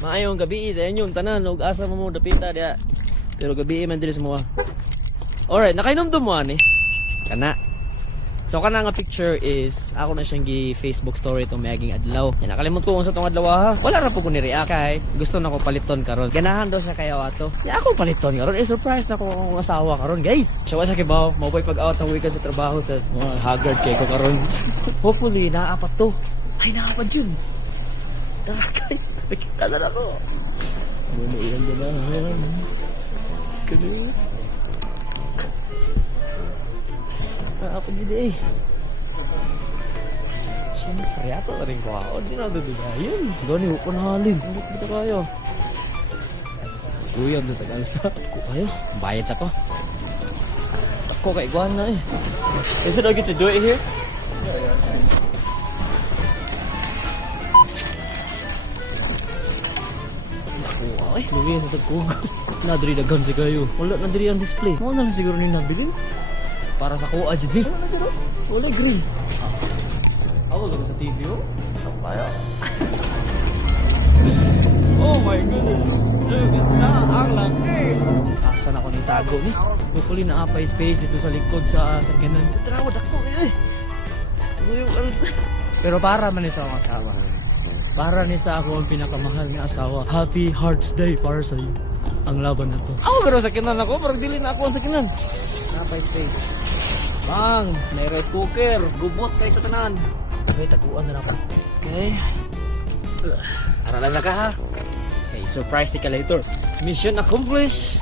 Maayong gabi sa inyong tanan, ug asa mo dapita dia. Pero gabi man diri semua. Alright, nakainomdom mo ani. Kana. So kana nga picture is ako na siyang gi Facebook story itong mayaging adlaw. Yan nakalimot ko sa tong adlaw ha. Wala ra po ko ni react kay gusto na ko paliton karon. Ganahan daw siya kay ato. Ya ako paliton karon. Surprise na ko akong asawa karon, guys. So sa kibaw, mo boy pag-out ang weekend sa trabaho sa mga haggard kay ko karon. Hopefully naapat to. Ay naapat yun. Guys, nakita na ako. Muna ilang ganahan. Ganun. Apa gini eh. Siyempre, ato na rin ko ako. Hindi na dudugayan. Gani, huwag ko na halin. Hindi kita kayo. Kuya, hindi tagal sa ko kayo. Bayad sa ko. Ako kay Iguan na eh. Is it okay to do it here? Ay, luwi sa tagkugas. Nadiri dagan si kayo. Wala nadiri ang display. Wala na siguro nyung nabilin. Para sa kuha dyan eh. Wala green. Ako lang sa TV oh. Tampaya. Oh my goodness. Look at that. Ang laki. Asan ako ng tago ni? Hopefully naapay space dito sa likod sa sakyanan. Trawad ako eh. Pero para man sa akong asawa. Para ni sa ako ang pinakamahal na asawa. Happy Hearts Day para sa iyo. Ang laban na to. Ako pero sakyanan ako. Parang dili na ako ang sakyanan. Napay space. Bang! May rice cooker. Gubot kayo sa tanan. Okay, taguan na ako. Okay. Aralan na ka ha. Okay, surprise ka later. Mission accomplished.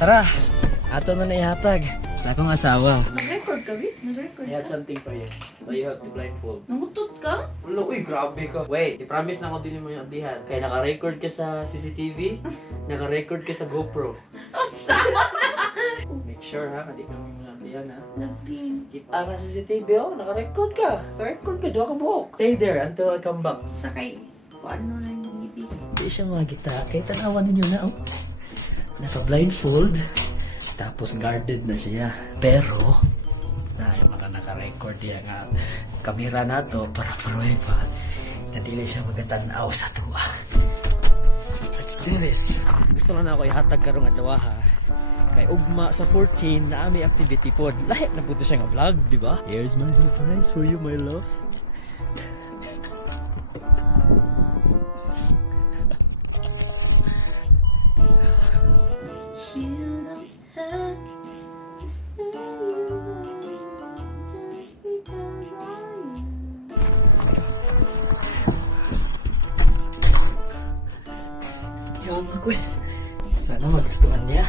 Tara. Ato na naihatag sa akong asawa. Nag-record ka, Vic? Nag-record I have ka? something for you. But you have to blindfold. Nangutot ka? Wala, uy, grabe ka. Wait, i-promise na ko din mo yung ablihan. Kaya naka-record ka sa CCTV, naka-record ka sa GoPro. Make sure ha, hindi kami mga ablihan ha. Nag-ping. Kita ka sa CCTV oh, naka-record ka. Naka-record ka, doon ka buhok. Stay there until I come back. Sakay. Kung ano lang yung ibig. Hindi siya magita. Kaya tanawan ninyo na oh. Naka-blindfold. Tapos guarded na siya. Pero, na yung mga naka-record niya nga kamera na to para prueba na dili siya magatanaw sa tuwa. Diretso. Gusto na ako ihatag karong adlaw ha. Kay ugma sa 14 na ami activity pod. Lahat na puto siya nga vlog, di ba? Here's my surprise for you, my love. Yung ako eh. Sana magustuhan niya.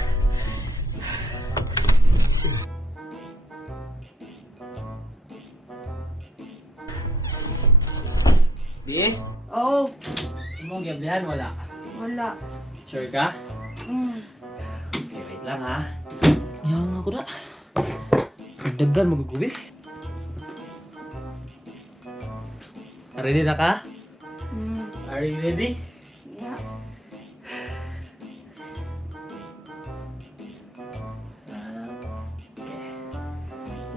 Di? Oh, Mong gablihan wala. wala. Sure ka? Okay, wait lang ha. Yang ako na. Nagdagan magagubi. Ready na ka? Are you ready? Yeah.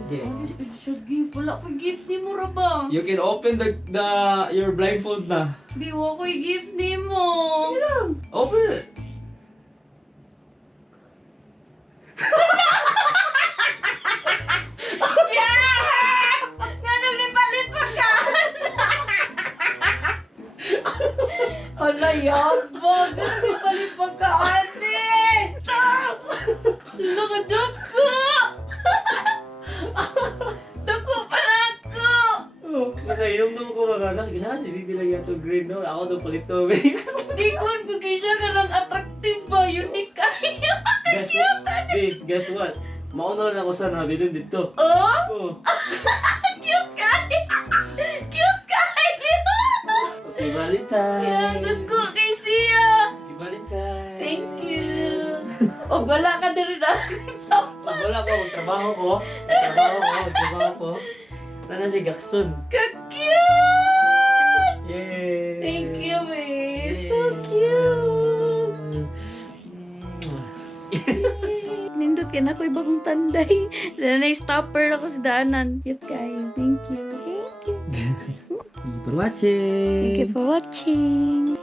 Okay. Sige, wala ko gift ni mo ra ba? You can open your blindfold na. Biwa ko yung gift ni mo. Open it. Yeah! Ganun ni palit pa ka! Hala, yabag! Ganun ni palit pa ka, ate! Sila ka, dako! Dako pa na ako! Oh, nakainom naman ko mga ginahan si Bibi lang yan to green no. Ako to palit to babe. Di ko siya ka lang attractive ba? Unique kayo! Guess what? Babe, guess what? Mauna lang ako sa nabilin dito. Oh? Oh. Cute kayo! Cute kayo! Okay, Valentine. Yan, dako kay siya! Okay, Valentine. Thank you! O, wala ka din rin Pag wala ko, trabaho ko. Trabaho ko. Sana si Gakson. Ka-cute! Yay! Thank you, babe! Yay. So cute! Nindot ka na ako'y bagong tanday. Nanay stopper ako sa daanan. Cute kayo. Thank you. Thank you. Thank you for watching. Thank you for watching.